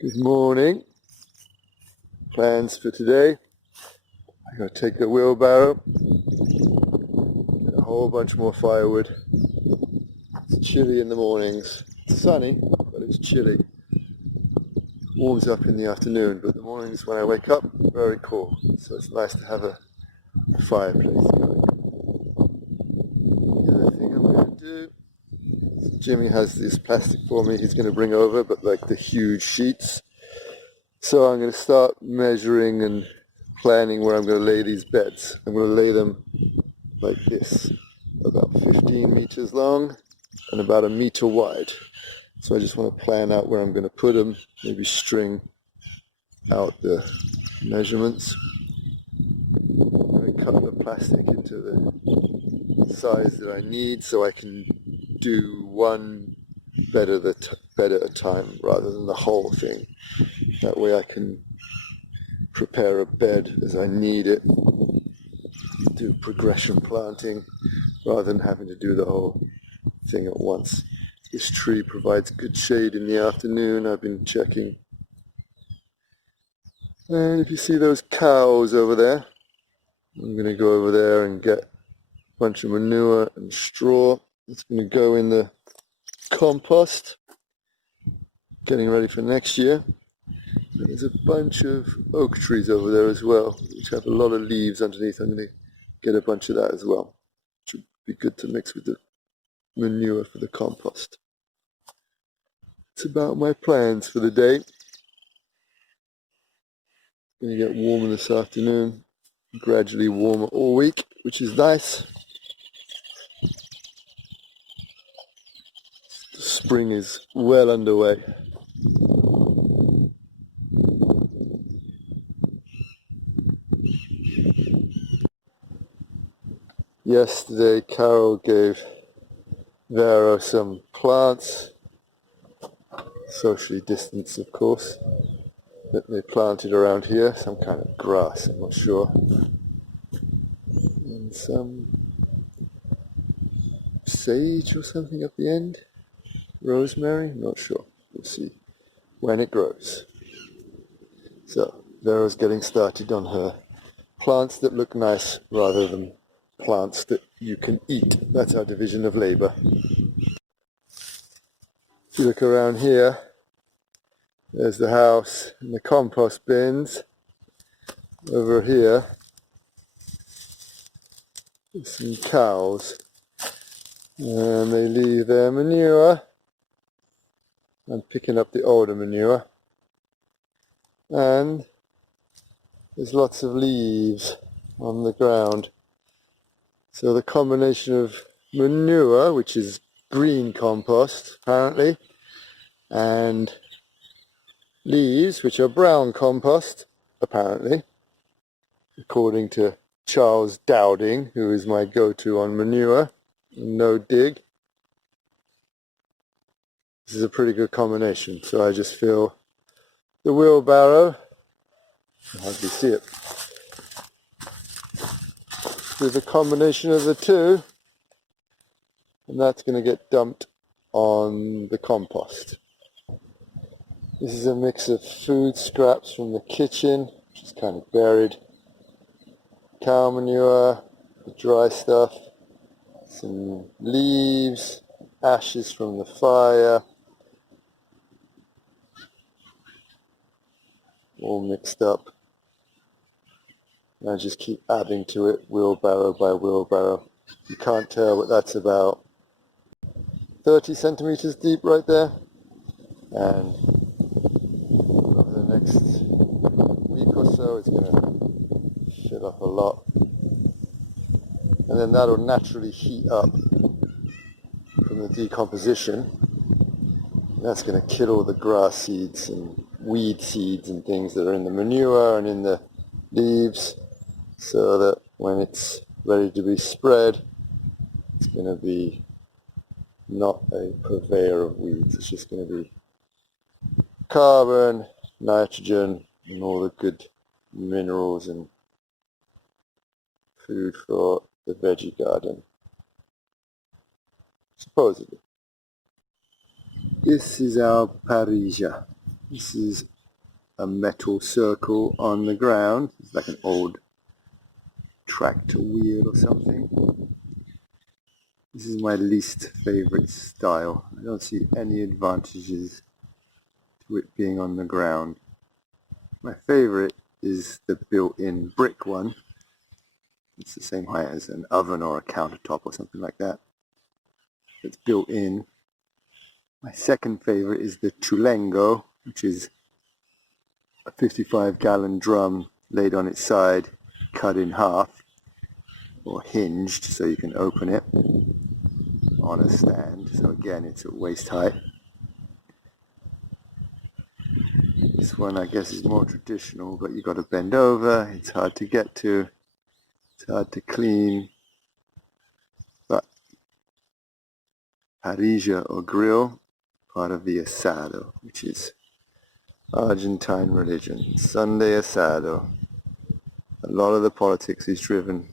Good morning. Plans for today. I'm going to take the wheelbarrow, get a whole bunch more firewood. It's chilly in the mornings. It's sunny, but it's chilly. Warms up in the afternoon, but the mornings when I wake up, very cool. So it's nice to have a fireplace going. The other thing I'm going to do, Jimmy has this plastic for me he's going to bring over, but like the huge sheets. So I'm going to start measuring and planning where I'm going to lay these beds. I'm going to lay them like this, about 15 meters long and about a meter wide. So I just want to plan out where I'm going to put them, maybe string out the measurements. I'm going to cut the plastic into the size that I need so I can do one bed at a time rather than the whole thing. That way I can prepare a bed as I need it, do progression planting rather than having to do the whole thing at once. This tree provides good shade in the afternoon, I've been checking. And if you see those cows over there, I'm going to go over there and get a bunch of manure and straw. It's going to go in the compost, getting ready for next year. And there's a bunch of oak trees over there as well, which have a lot of leaves underneath. I'm going to get a bunch of that as well. Which would be good to mix with the manure for the compost. It's about my plans for the day. It's going to get warmer this afternoon, gradually warmer all week, which is nice. The spring is well underway. Yesterday, Carol gave Vero some plants, socially distanced of course, that they planted around here, some kind of grass, I'm not sure, and some sage or something at the end, rosemary, I'm not sure, we'll see when it grows. So Vero's getting started on her plants that look nice rather than plants that you can eat. That's our division of labor. If you look around here, there's the house and the compost bins. Over here, there's some cows, and they leave their manure. I'm picking up the older manure, and there's lots of leaves on the ground. So the combination of manure, which is green compost apparently, and leaves, which are brown compost apparently, according to Charles Dowding, who is my go-to on manure, no dig. This is a pretty good combination, so I just fill the wheelbarrow, you hardly see it, with a combination of the two, and that's going to get dumped on the compost. This is a mix of food scraps from the kitchen, which is kind of buried, cow manure, the dry stuff, some leaves, ashes from the fire, all mixed up. And I just keep adding to it, wheelbarrow by wheelbarrow. You can't tell, but that's about 30 centimeters deep right there. And over the next week or so, it's going to fill up a lot. And then that'll naturally heat up from the decomposition. That's going to kill all the grass seeds and weed seeds and things that are in the manure and in the leaves, so that when it's ready to be spread, it's going to be not a purveyor of weeds. It's just going to be carbon, nitrogen, and all the good minerals and food for the veggie garden, supposedly. This is our parilla. This is a metal circle on the ground. It's like an old tractor wheel or something. This is my least favorite style. I don't see any advantages to it being on the ground. My favorite is the built-in brick one. It's the same height as an oven or a countertop or something like that. It's built in. My second favorite is the chulengo, which is a 55-gallon drum laid on its side, cut in half, or hinged so you can open it on a stand. So again, it's at waist height. This one I guess is more traditional, but you've got to bend over. It's hard to get to. It's hard to clean. But parrilla or grill, part of the asado, which is Argentine religion. Sunday asado. A lot of the politics is driven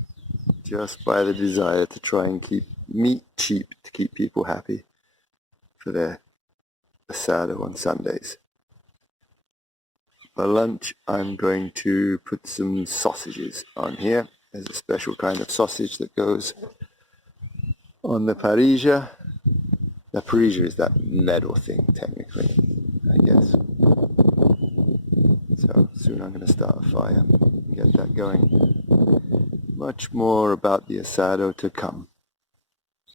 just by the desire to try and keep meat cheap, to keep people happy for their asado on Sundays. For lunch, I'm going to put some sausages on here. There's a special kind of sausage that goes on the parrilla. The parrilla is that metal thing, technically, I guess. So soon I'm going to start a fire and get that going. Much more about the asado to come.